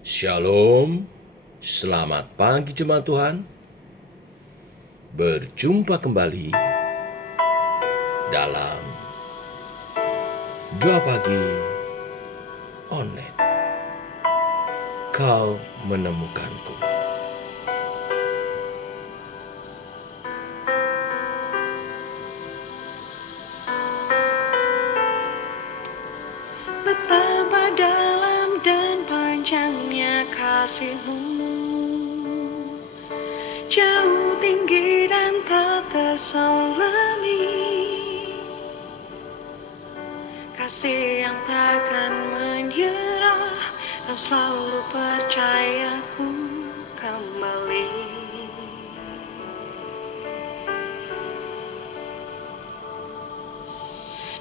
Shalom, selamat pagi jemaat Tuhan. Berjumpa kembali dalam Doa Pagi Online. Kau menemukanku. Betapa dalam dan panjangnya kasih-Mu, jauh tinggi dan tak terselami, kasih yang takkan menyerah dan selalu percayaku kembali.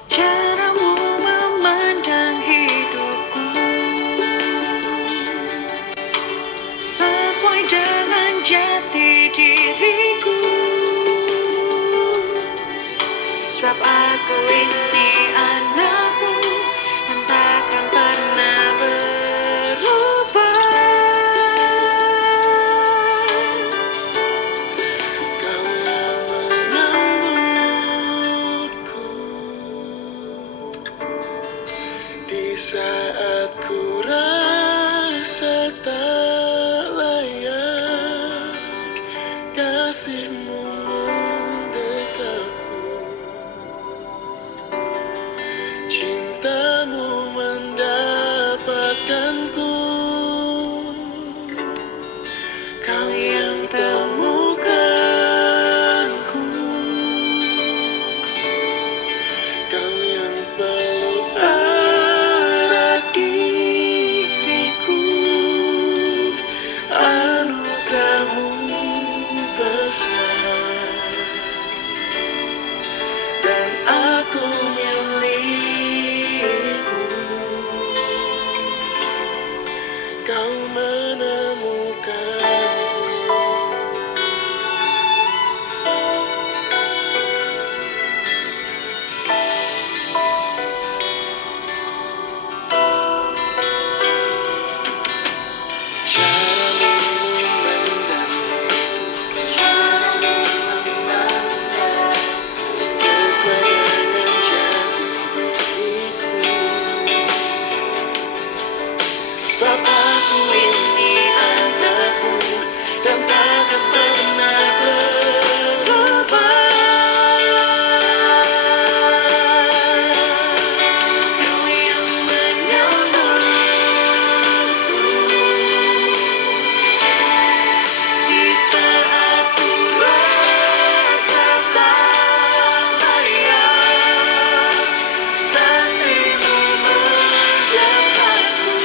Caramu memandang hidupku sesuai dengan jati diriku, sebab aku ini anak-Mu yang takkan pernah berubah. Kau yang menyambutku di saat ku rasa tak layak, kasih-Mu mendekapku, cinta-Mu mendapatkanku. Kau yang temukanku, Kau yang peluk erat diriku, anugerah-Mu besar dan aku milik-Mu. Kau menemukanku. Caramu memandang hidupku sesuai dengan jati diriku, sebab aku ini anak-Mu yang takkan pernah berubah. Kau yang menyambutku di saat ku rasa tak layak, kasih-Mu mendekapku,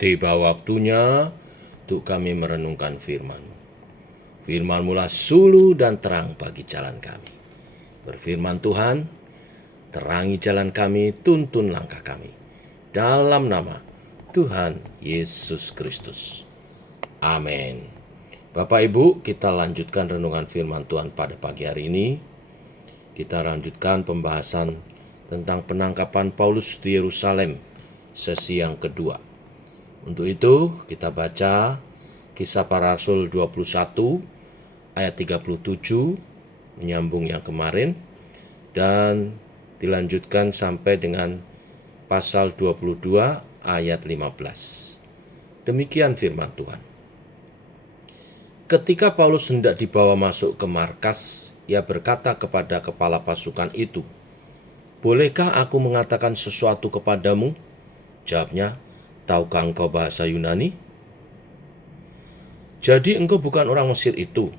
Tiba waktunya untuk kami merenungkan firman-Mu. Firman-Mu lah suluh dan terang bagi jalan kami. Berfirman Tuhan, terangi jalan kami, tuntun langkah kami. Dalam nama Tuhan Yesus Kristus. Amin. Bapak Ibu, kita lanjutkan renungan firman Tuhan pada pagi hari ini. Kita lanjutkan pembahasan tentang penangkapan Paulus di Yerusalem, sesi yang kedua. Untuk itu, kita baca Kisah Para Rasul 21 ayat 37, menyambung yang kemarin, dan dilanjutkan sampai dengan pasal 22 ayat 15. Demikian firman Tuhan. Ketika Paulus hendak dibawa masuk ke markas, ia berkata kepada kepala pasukan itu, "Bolehkah aku mengatakan sesuatu kepadamu?" Jawabnya, "Tahukah engkau bahasa Yunani? Jadi engkau bukan orang Mesir itu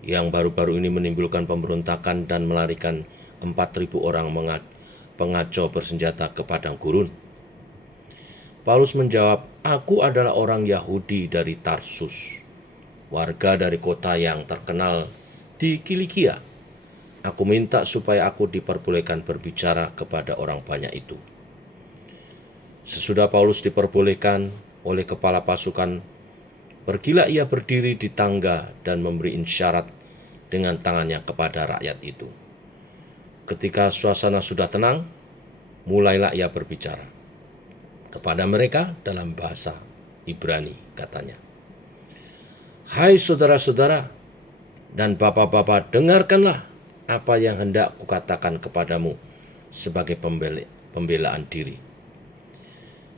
yang baru-baru ini menimbulkan pemberontakan dan melarikan 4.000 orang pengacau bersenjata ke padang gurun?" Paulus menjawab, "Aku adalah orang Yahudi dari Tarsus, warga dari kota yang terkenal di Kilikia. Aku minta supaya aku diperbolehkan berbicara kepada orang banyak itu." Sesudah Paulus diperbolehkan oleh kepala pasukan, pergilah ia berdiri di tangga dan memberi isyarat dengan tangannya kepada rakyat itu. Ketika suasana sudah tenang, mulailah ia berbicara kepada mereka dalam bahasa Ibrani, katanya, "Hai saudara-saudara dan bapak-bapak, dengarkanlah apa yang hendak kukatakan kepadamu sebagai pembelaan diri."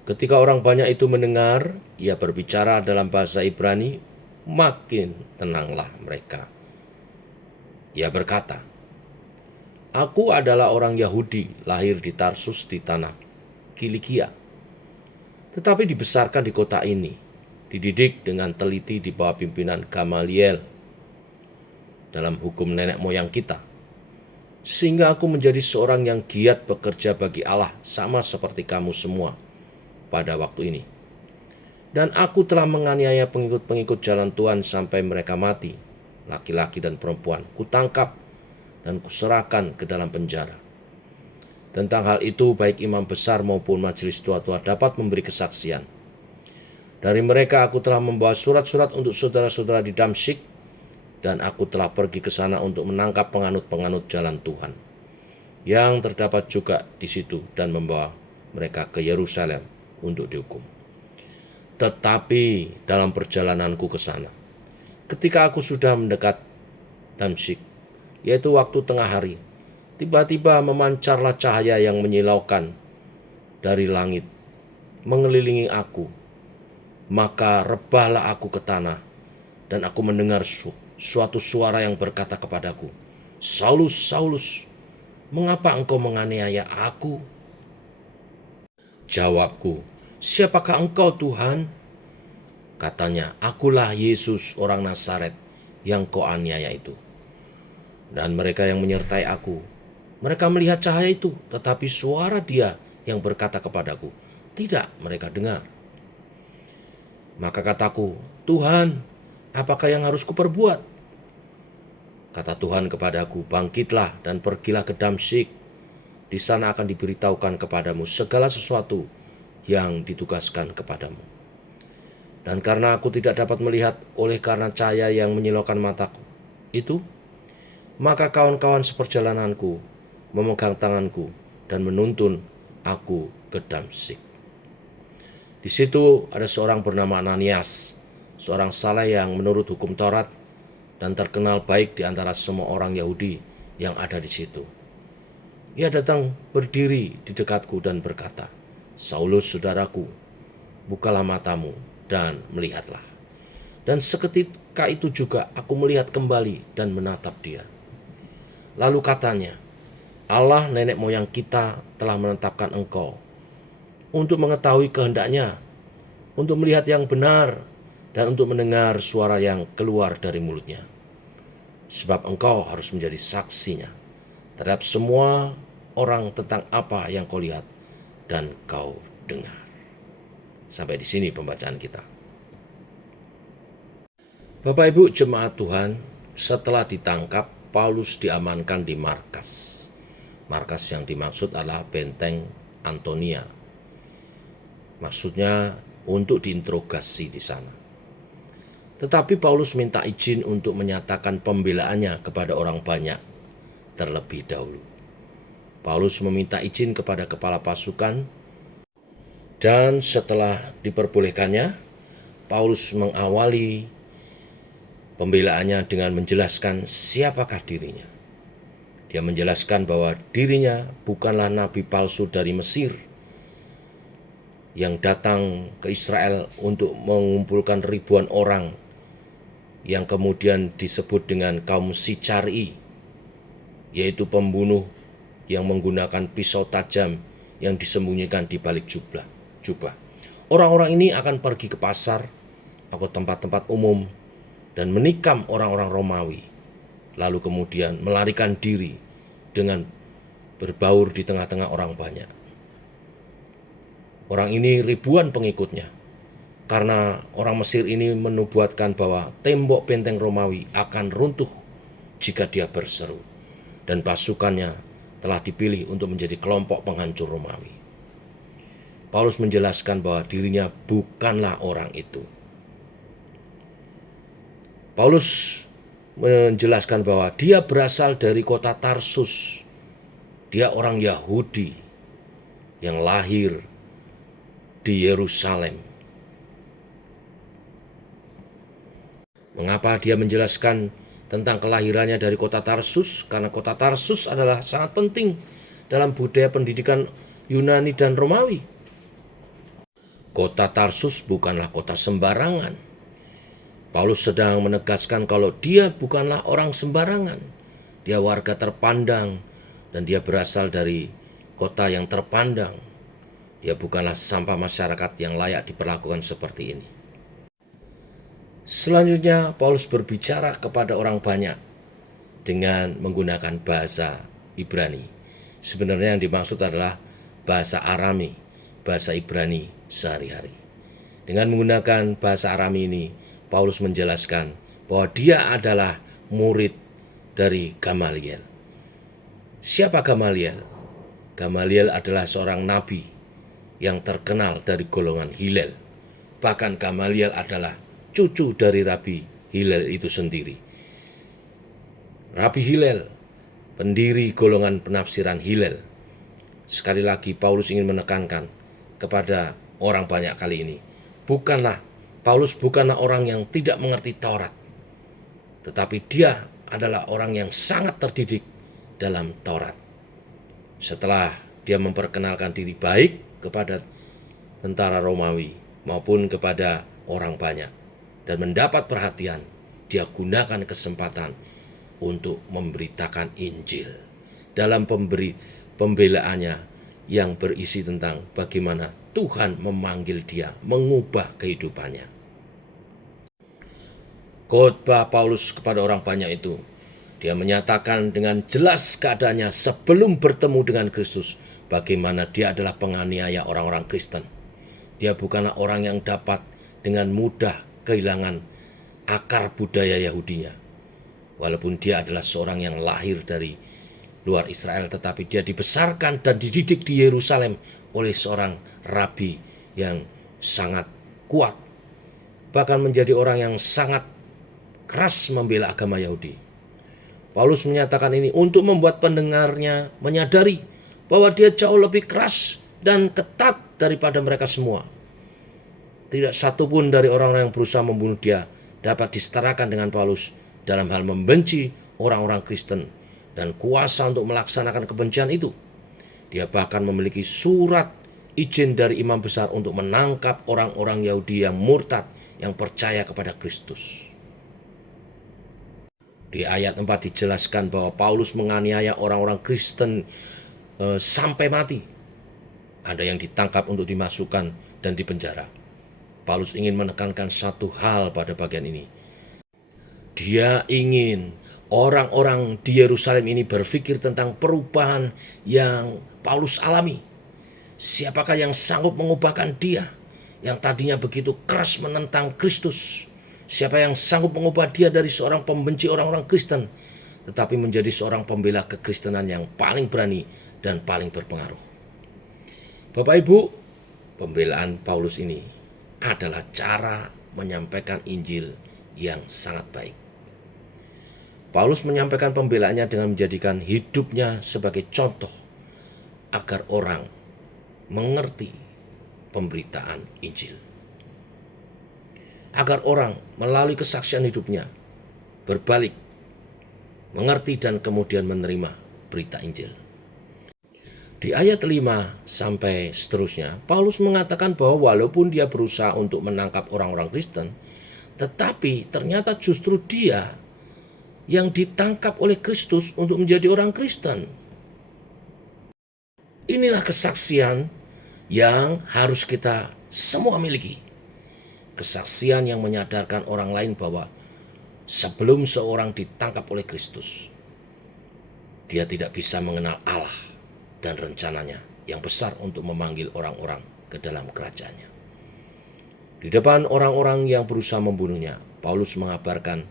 Ketika orang banyak itu mendengar, ia berbicara dalam bahasa Ibrani, makin tenanglah mereka. Ia berkata, "Aku adalah orang Yahudi, lahir di Tarsus di tanah Kilikia, tetapi dibesarkan di kota ini, dididik dengan teliti di bawah pimpinan Gamaliel dalam hukum nenek moyang kita, sehingga aku menjadi seorang yang giat bekerja bagi Allah sama seperti kamu semua pada waktu ini. Dan aku telah menganiaya pengikut-pengikut jalan Tuhan sampai mereka mati, laki-laki dan perempuan. Kutangkap dan kuserahkan ke dalam penjara. Tentang hal itu, baik imam besar maupun majelis tua-tua dapat memberi kesaksian. Dari mereka aku telah membawa surat-surat untuk saudara-saudara di Damsyik, dan aku telah pergi ke sana untuk menangkap penganut-penganut jalan Tuhan yang terdapat juga di situ dan membawa mereka ke Yerusalem untuk dihukum. Tetapi dalam perjalananku ke sana, ketika aku sudah mendekat Damsyik, yaitu waktu tengah hari, tiba-tiba memancarlah cahaya yang menyilaukan dari langit mengelilingi aku. Maka rebahlah aku ke tanah, dan aku mendengar suatu suara yang berkata kepadaku, "Saulus, Saulus, mengapa engkau menganiaya aku?" Jawabku, "Siapakah engkau, Tuhan?" Katanya, "Akulah Yesus orang Nazaret yang kau aniaya itu." Dan mereka yang menyertai aku, mereka melihat cahaya itu, tetapi suara Dia yang berkata kepadaku tidak mereka dengar. Maka kataku, "Tuhan, apakah yang harus kuperbuat?" Kata Tuhan kepadaku, "Bangkitlah dan pergilah ke Damsyik. Di sana akan diberitahukan kepadamu segala sesuatu yang ditugaskan kepadamu." Dan karena aku tidak dapat melihat oleh karena cahaya yang menyilaukan mataku itu, maka kawan-kawan seperjalananku memegang tanganku dan menuntun aku ke Damsyik. Di situ ada seorang bernama Ananias, seorang saleh yang menurut hukum Taurat dan terkenal baik di antara semua orang Yahudi yang ada di situ. Ia datang berdiri di dekatku dan berkata, "Saulus, saudaraku, bukalah matamu dan melihatlah." Dan seketika itu juga aku melihat kembali dan menatap dia. Lalu katanya, "Allah nenek moyang kita telah menetapkan engkau untuk mengetahui kehendaknya, untuk melihat yang benar, dan untuk mendengar suara yang keluar dari mulutnya. Sebab engkau harus menjadi saksinya terhadap semua orang tentang apa yang kau lihat dan kau dengar." Sampai di sini pembacaan kita. Bapak Ibu jemaat Tuhan, setelah ditangkap, Paulus diamankan di markas. Markas yang dimaksud adalah benteng Antonia. Maksudnya untuk diinterogasi di sana. Tetapi Paulus minta izin untuk menyatakan pembelaannya kepada orang banyak terlebih dahulu. Paulus meminta izin kepada kepala pasukan, dan setelah diperbolehkannya, Paulus mengawali pembelaannya dengan menjelaskan siapakah dirinya. Dia menjelaskan bahwa dirinya bukanlah nabi palsu dari Mesir yang datang ke Israel untuk mengumpulkan ribuan orang yang kemudian disebut dengan kaum Sicari, yaitu pembunuh yang menggunakan pisau tajam yang disembunyikan di balik jubah. Orang-orang ini akan pergi ke pasar atau tempat-tempat umum dan menikam orang-orang Romawi, lalu kemudian melarikan diri dengan berbaur di tengah-tengah orang banyak. Orang ini ribuan pengikutnya, karena orang Mesir ini menubuatkan bahwa tembok benteng Romawi akan runtuh jika dia berseru, dan pasukannya telah dipilih untuk menjadi kelompok penghancur Romawi. Paulus menjelaskan bahwa dirinya bukanlah orang itu. Paulus menjelaskan bahwa dia berasal dari kota Tarsus. Dia orang Yahudi yang lahir di Yerusalem. Mengapa dia menjelaskan tentang kelahirannya dari kota Tarsus? Karena kota Tarsus adalah sangat penting dalam budaya pendidikan Yunani dan Romawi. Kota Tarsus bukanlah kota sembarangan. Paulus sedang menegaskan kalau dia bukanlah orang sembarangan. Dia warga terpandang dan dia berasal dari kota yang terpandang. Dia bukanlah sampah masyarakat yang layak diperlakukan seperti ini. Selanjutnya Paulus berbicara kepada orang banyak dengan menggunakan bahasa Ibrani. Sebenarnya yang dimaksud adalah bahasa Arami, bahasa Ibrani sehari-hari. Dengan menggunakan bahasa Arami ini, Paulus menjelaskan bahwa dia adalah murid dari Gamaliel. Siapa Gamaliel? Gamaliel adalah seorang nabi yang terkenal dari golongan Hillel. Bahkan Gamaliel adalah cucu dari Rabi Hillel itu sendiri. Rabi Hillel, pendiri golongan penafsiran Hillel. Sekali lagi Paulus ingin menekankan kepada orang banyak kali ini, Paulus bukanlah orang yang tidak mengerti Taurat, tetapi dia adalah orang yang sangat terdidik dalam Taurat. Setelah dia memperkenalkan diri baik kepada tentara Romawi maupun kepada orang banyak dan mendapat perhatian, dia gunakan kesempatan untuk memberitakan Injil dalam pembelaannya yang berisi tentang bagaimana Tuhan memanggil dia mengubah kehidupannya. Khotbah Paulus kepada orang banyak itu, dia menyatakan dengan jelas keadaannya sebelum bertemu dengan Kristus, bagaimana dia adalah penganiaya orang-orang Kristen. Dia bukanlah orang yang dapat dengan mudah kehilangan akar budaya Yahudinya. Walaupun dia adalah seorang yang lahir dari luar Israel, tetapi dia dibesarkan dan dididik di Yerusalem oleh seorang rabi yang sangat kuat, bahkan menjadi orang yang sangat keras membela agama Yahudi. Paulus menyatakan ini untuk membuat pendengarnya menyadari bahwa dia jauh lebih keras dan ketat daripada mereka semua. Tidak satupun dari orang-orang yang berusaha membunuh dia dapat disetarakan dengan Paulus dalam hal membenci orang-orang Kristen dan kuasa untuk melaksanakan kebencian itu. Dia bahkan memiliki surat izin dari imam besar untuk menangkap orang-orang Yahudi yang murtad yang percaya kepada Kristus. Di ayat 4 dijelaskan bahwa Paulus menganiaya orang-orang Kristen sampai mati. Ada yang ditangkap untuk dimasukkan dan dipenjara. Paulus ingin menekankan satu hal pada bagian ini. Dia ingin orang-orang di Yerusalem ini berpikir tentang perubahan yang Paulus alami. Siapakah yang sanggup mengubahkan dia? yang tadinya begitu keras menentang Kristus. Siapa yang sanggup mengubah dia dari seorang pembenci orang-orang Kristen, tetapi menjadi seorang pembela kekristenan yang paling berani dan paling berpengaruh. Bapak Ibu, pembelaan Paulus ini adalah cara menyampaikan Injil yang sangat baik. Paulus menyampaikan pembelaannya dengan menjadikan hidupnya sebagai contoh agar orang mengerti pemberitaan Injil. Agar orang melalui kesaksian hidupnya berbalik, mengerti dan kemudian menerima berita Injil. Di ayat 5 sampai seterusnya, Paulus mengatakan bahwa walaupun dia berusaha untuk menangkap orang-orang Kristen, tetapi ternyata justru dia yang ditangkap oleh Kristus untuk menjadi orang Kristen. Inilah kesaksian yang harus kita semua miliki. Kesaksian yang menyadarkan orang lain bahwa sebelum seorang ditangkap oleh Kristus, dia tidak bisa mengenal Allah dan rencananya yang besar untuk memanggil orang-orang ke dalam kerajaannya. Di depan orang-orang yang berusaha membunuhnya, Paulus mengabarkan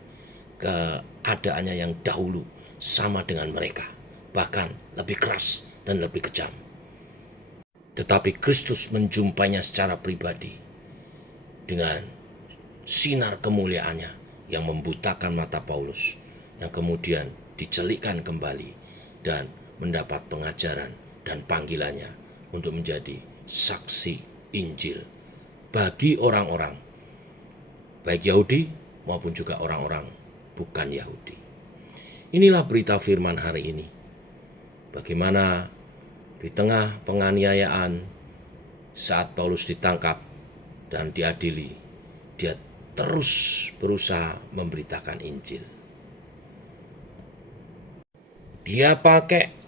keadaannya yang dahulu sama dengan mereka, bahkan lebih keras dan lebih kejam. Tetapi Kristus menjumpainya secara pribadi dengan sinar kemuliaannya yang membutakan mata Paulus, yang kemudian dicelikkan kembali dan mendapat pengajaran dan panggilannya untuk menjadi saksi Injil bagi orang-orang baik Yahudi maupun juga orang-orang bukan Yahudi. Inilah berita firman hari ini. Bagaimana di tengah penganiayaan saat Paulus ditangkap dan diadili, dia terus berusaha memberitakan Injil. Dia pakai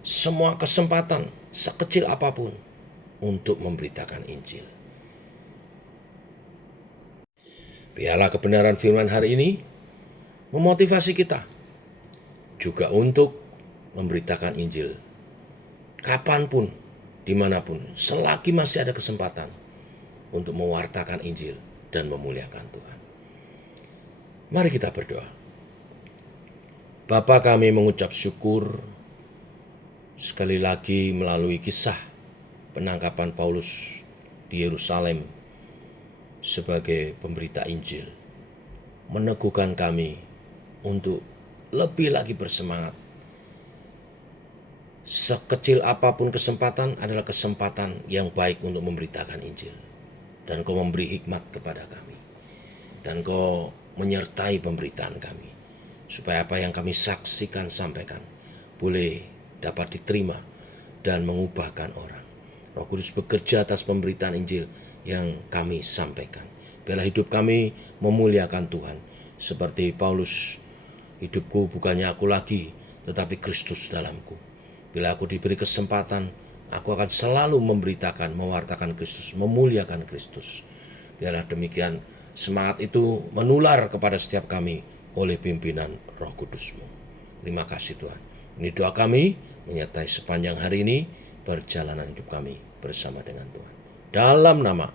semua kesempatan sekecil apapun untuk memberitakan Injil. Biarlah kebenaran firman hari ini memotivasi kita juga untuk memberitakan Injil kapanpun, dimanapun, selagi masih ada kesempatan untuk mewartakan Injil dan memuliakan Tuhan. Mari kita berdoa. Bapa, kami mengucap syukur sekali lagi melalui kisah penangkapan Paulus di Yerusalem sebagai pemberita Injil, meneguhkan kami untuk lebih lagi bersemangat. Sekecil apapun kesempatan adalah kesempatan yang baik untuk memberitakan Injil. Dan Kau memberi hikmat kepada kami. Dan Kau menyertai pemberitaan kami. Supaya apa yang kami saksikan, sampaikan, boleh dapat diterima dan mengubahkan orang. Roh Kudus bekerja atas pemberitaan Injil yang kami sampaikan. Biarlah hidup kami memuliakan Tuhan. Seperti Paulus, hidupku bukannya aku lagi, tetapi Kristus dalamku. Bila aku diberi kesempatan, aku akan selalu memberitakan, mewartakan Kristus, memuliakan Kristus. Biarlah demikian semangat itu menular kepada setiap kami oleh pimpinan Roh Kudus-Mu. Terima kasih Tuhan. Ini doa kami menyertai sepanjang hari ini perjalanan hidup kami bersama dengan Tuhan. Dalam nama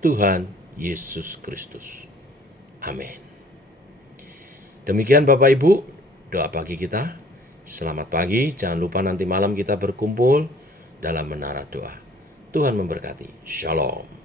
Tuhan Yesus Kristus. Amin. Demikian Bapak Ibu, doa pagi kita. Selamat pagi, jangan lupa nanti malam kita berkumpul dalam menara doa. Tuhan memberkati. Shalom.